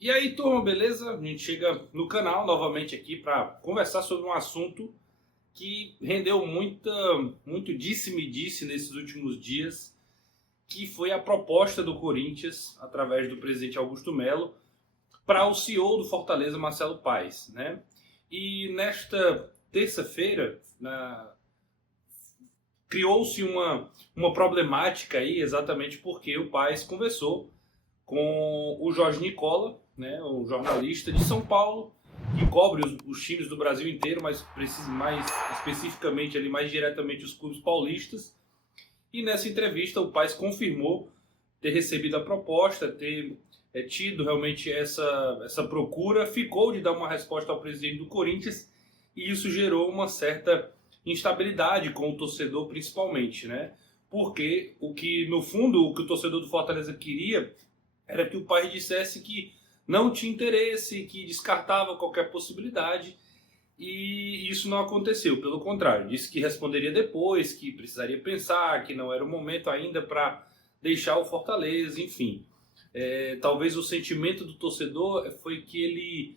E aí, turma, beleza? A gente chega no canal novamente aqui para conversar sobre um assunto que rendeu muito disse-me-disse nesses últimos dias, que foi a proposta do Corinthians, através do presidente Augusto Melo, para o CEO do Fortaleza, Marcelo Paes, né? E nesta terça-feira, criou-se uma problemática aí, exatamente porque o Paes conversou com o Jorge Nicola, né, o jornalista de São Paulo, que cobre os times do Brasil inteiro, mas precisa mais especificamente ali, mais diretamente os clubes paulistas. E nessa entrevista o Paes confirmou ter recebido a proposta, ter tido realmente essa procura, ficou de dar uma resposta ao presidente do Corinthians e isso gerou uma certa instabilidade com o torcedor principalmente, né? Porque o que no fundo o que o torcedor do Fortaleza queria era que o pai dissesse que não tinha interesse, que descartava qualquer possibilidade, e isso não aconteceu. Pelo contrário, disse que responderia depois, que precisaria pensar, que não era o momento ainda para deixar o Fortaleza, enfim. Talvez o sentimento do torcedor foi que ele,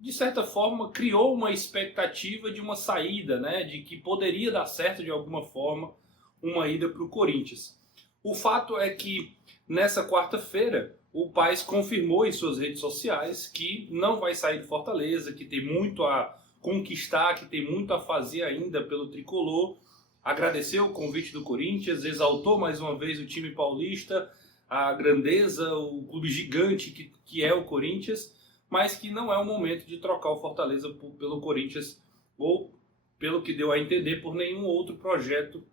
de certa forma, criou uma expectativa de uma saída, né, de que poderia dar certo de alguma forma uma ida para o Corinthians. O fato é que nessa quarta-feira o Paes confirmou em suas redes sociais que não vai sair do Fortaleza, que tem muito a conquistar, que tem muito a fazer ainda pelo tricolor. Agradeceu o convite do Corinthians, exaltou mais uma vez o time paulista, a grandeza, o clube gigante que é o Corinthians, mas que não é o momento de trocar o Fortaleza pelo Corinthians ou, pelo que deu a entender, por nenhum outro projeto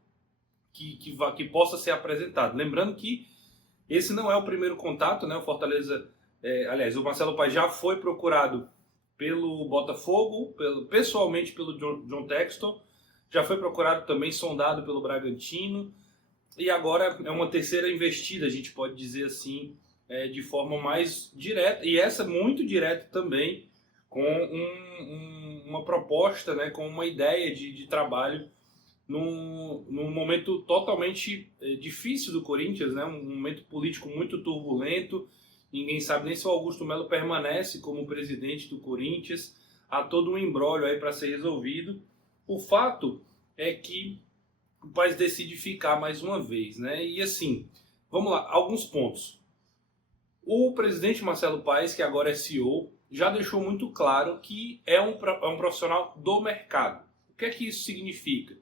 que possa ser apresentado. Lembrando que esse não é o primeiro contato, né? O Fortaleza, aliás, o Marcelo Paes já foi procurado pelo Botafogo, pessoalmente pelo John Textor, já foi procurado também, sondado pelo Bragantino, e agora é uma terceira investida, a gente pode dizer assim, de forma mais direta, e essa muito direta também, com uma proposta, né, com uma ideia de trabalho num momento totalmente difícil do Corinthians, né? Um momento político muito turbulento. Ninguém sabe nem se o Augusto Melo permanece como presidente do Corinthians. Há todo um imbróglio aí para ser resolvido. O fato é que o Paes decide ficar mais uma vez, né? E assim, vamos lá, alguns pontos. O presidente Marcelo Paes, que agora é CEO, já deixou muito claro que é um profissional do mercado. O que é que isso significa?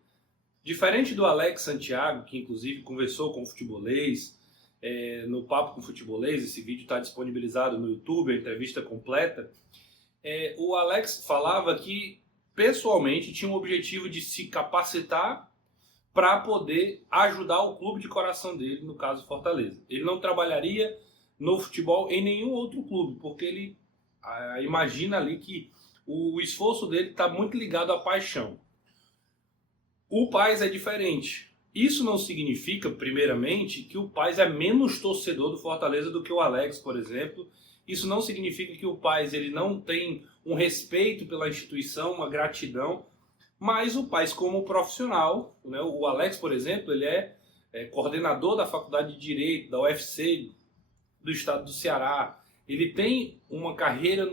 Diferente do Alex Santiago, que inclusive conversou com o futebolês, no Papo com o Futebolês, esse vídeo está disponibilizado no YouTube, a entrevista completa, o Alex falava que pessoalmente tinha o objetivo de se capacitar para poder ajudar o clube de coração dele, no caso Fortaleza. Ele não trabalharia no futebol em nenhum outro clube, porque ele imagina ali que o esforço dele está muito ligado à paixão. O Paes é diferente. Isso não significa, primeiramente, que o Paes é menos torcedor do Fortaleza do que o Alex, por exemplo. Isso não significa que o Paes ele não tem um respeito pela instituição, uma gratidão. Mas o Paes, como profissional, né, o Alex, por exemplo, ele é coordenador da Faculdade de Direito, da UFC, do estado do Ceará. Ele tem uma carreira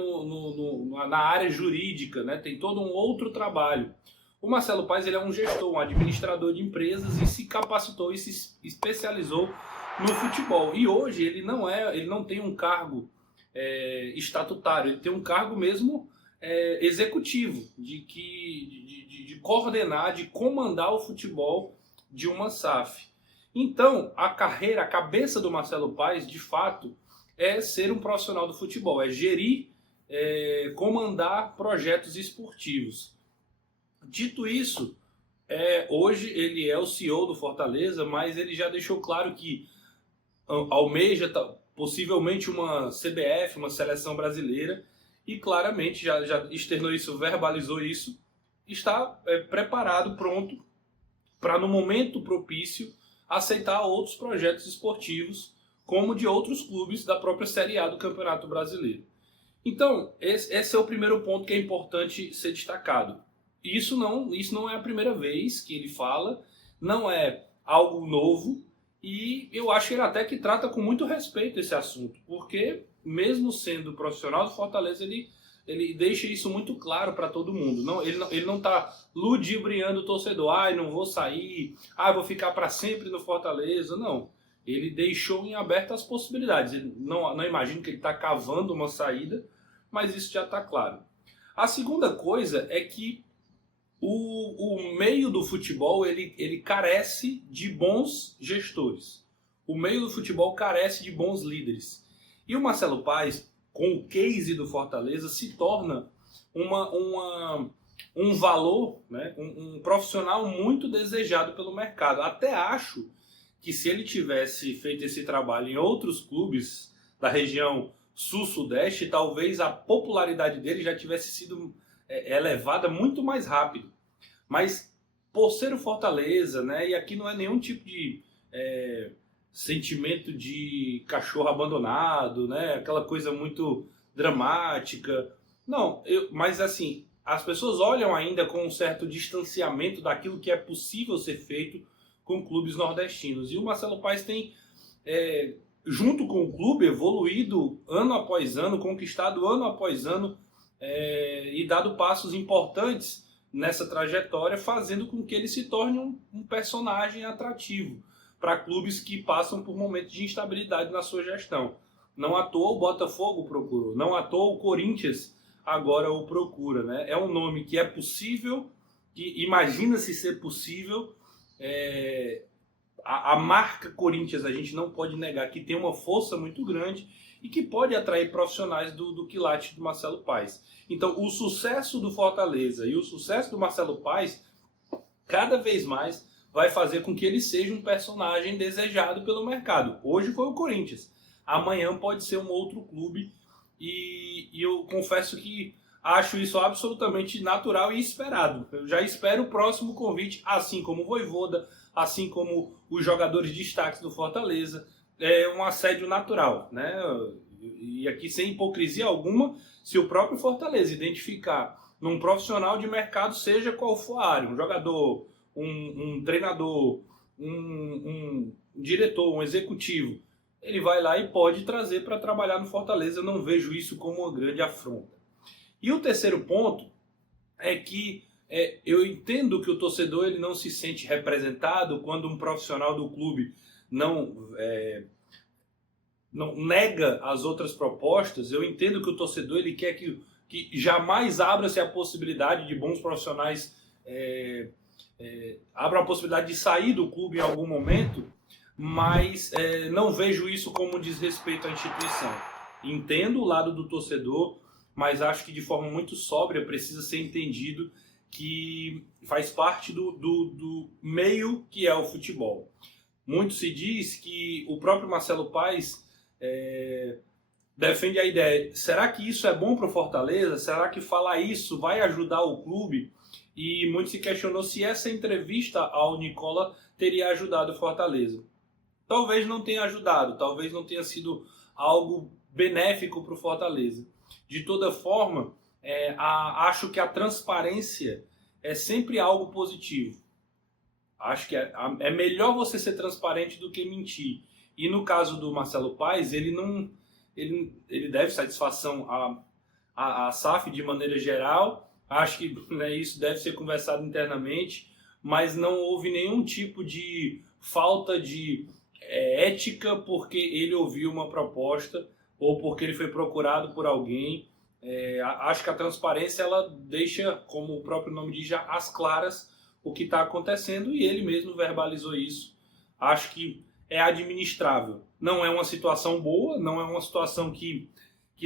na área jurídica, né, tem todo um outro trabalho. O Marcelo Paes ele é um gestor, um administrador de empresas e se capacitou e se especializou no futebol. E hoje ele não tem um cargo estatutário, ele tem um cargo mesmo executivo, de coordenar, de comandar o futebol de uma SAF. Então, a carreira, a cabeça do Marcelo Paes, de fato, é ser um profissional do futebol, é gerir, comandar projetos esportivos. Dito isso, hoje ele é o CEO do Fortaleza, mas ele já deixou claro que almeja possivelmente uma CBF, uma seleção brasileira, e claramente já externou isso, verbalizou isso, está preparado, pronto, para no momento propício aceitar outros projetos esportivos, como de outros clubes da própria Série A do Campeonato Brasileiro. Então, esse é o primeiro ponto que é importante ser destacado. Isso não é a primeira vez que ele fala, não é algo novo, e eu acho que ele até que trata com muito respeito esse assunto, porque mesmo sendo profissional do Fortaleza, ele deixa isso muito claro para todo mundo. Ele não está ludibriando o torcedor. Não vou sair. Vou ficar para sempre no Fortaleza. Não. Ele deixou em aberto as possibilidades. Ele não imagino que ele está cavando uma saída, mas isso já está claro. A segunda coisa é que o meio do futebol ele carece de bons gestores. O meio do futebol carece de bons líderes. E o Marcelo Paes, com o case do Fortaleza, se torna um valor, né, um profissional muito desejado pelo mercado. Até acho que se ele tivesse feito esse trabalho em outros clubes da região sul-sudeste, talvez a popularidade dele já tivesse sido elevada muito mais rápido. Mas por ser o Fortaleza, né, e aqui não é nenhum tipo de sentimento de cachorro abandonado, né, aquela coisa muito dramática. Não, mas assim, as pessoas olham ainda com um certo distanciamento daquilo que é possível ser feito com clubes nordestinos. E o Marcelo Paes tem, junto com o clube, evoluído ano após ano, conquistado ano após ano e dado passos importantes nessa trajetória, fazendo com que ele se torne um personagem atrativo para clubes que passam por momentos de instabilidade na sua gestão. Não à toa o Botafogo procurou, não à toa o Corinthians agora o procura, né? É um nome que é possível, que imagina-se ser possível. A marca Corinthians, a gente não pode negar que tem uma força muito grande e que pode atrair profissionais do quilate do Marcelo Paes. Então, o sucesso do Fortaleza e o sucesso do Marcelo Paes, cada vez mais, vai fazer com que ele seja um personagem desejado pelo mercado. Hoje foi o Corinthians, amanhã pode ser um outro clube e eu confesso que acho isso absolutamente natural e esperado. Eu já espero o próximo convite, assim como o Vojvoda, assim como os jogadores de destaques do Fortaleza. É um assédio natural, né? E aqui sem hipocrisia alguma, se o próprio Fortaleza identificar num profissional de mercado, seja qual for a área, um jogador, um treinador, um diretor, um executivo, ele vai lá e pode trazer para trabalhar no Fortaleza. Eu não vejo isso como uma grande afronta. E o terceiro ponto é que eu entendo que o torcedor ele não se sente representado quando um profissional do clube não nega as outras propostas. Eu entendo que o torcedor ele quer que jamais abra-se a possibilidade de bons profissionais abram a possibilidade de sair do clube em algum momento, mas não vejo isso como um desrespeito à instituição. Entendo o lado do torcedor, mas acho que de forma muito sóbria precisa ser entendido que faz parte do meio que é o futebol. Muito se diz que o próprio Marcelo Paes defende a ideia, será que isso é bom para o Fortaleza? Será que falar isso vai ajudar o clube? E muito se questionou se essa entrevista ao Nicola teria ajudado o Fortaleza. Talvez não tenha ajudado, talvez não tenha sido algo benéfico para o Fortaleza. De toda forma, acho que a transparência é sempre algo positivo. Acho que é melhor você ser transparente do que mentir. E no caso do Marcelo Paes, ele deve satisfação à SAF de maneira geral. Acho que isso deve ser conversado internamente, mas não houve nenhum tipo de falta de ética porque ele ouviu uma proposta ou porque ele foi procurado por alguém. Acho que a transparência ela deixa, como o próprio nome diz, já às claras o que está acontecendo, e ele mesmo verbalizou isso. Acho que é administrável. Não é uma situação boa, não é uma situação que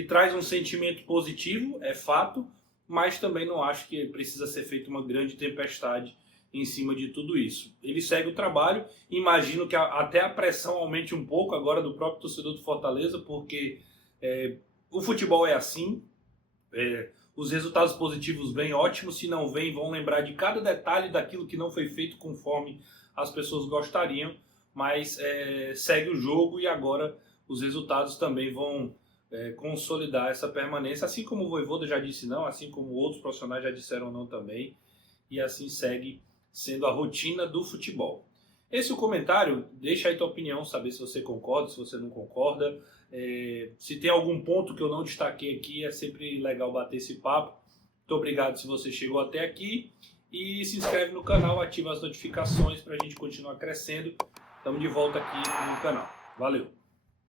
traz um sentimento positivo, é fato, mas também não acho que precisa ser feita uma grande tempestade em cima de tudo isso. Ele segue o trabalho, imagino que até a pressão aumente um pouco agora do próprio torcedor do Fortaleza, porque o futebol é assim, os resultados positivos vêm ótimos, se não vêm, vão lembrar de cada detalhe daquilo que não foi feito conforme as pessoas gostariam, mas segue o jogo e agora os resultados também vão consolidar essa permanência, assim como o Vojvoda já disse não, assim como outros profissionais já disseram não também, e assim segue sendo a rotina do futebol. Esse é o comentário, deixa aí tua opinião, saber se você concorda, se você não concorda. Se tem algum ponto que eu não destaquei aqui, é sempre legal bater esse papo. Muito obrigado se você chegou até aqui. E se inscreve no canal, ativa as notificações para a gente continuar crescendo. Estamos de volta aqui no canal. Valeu!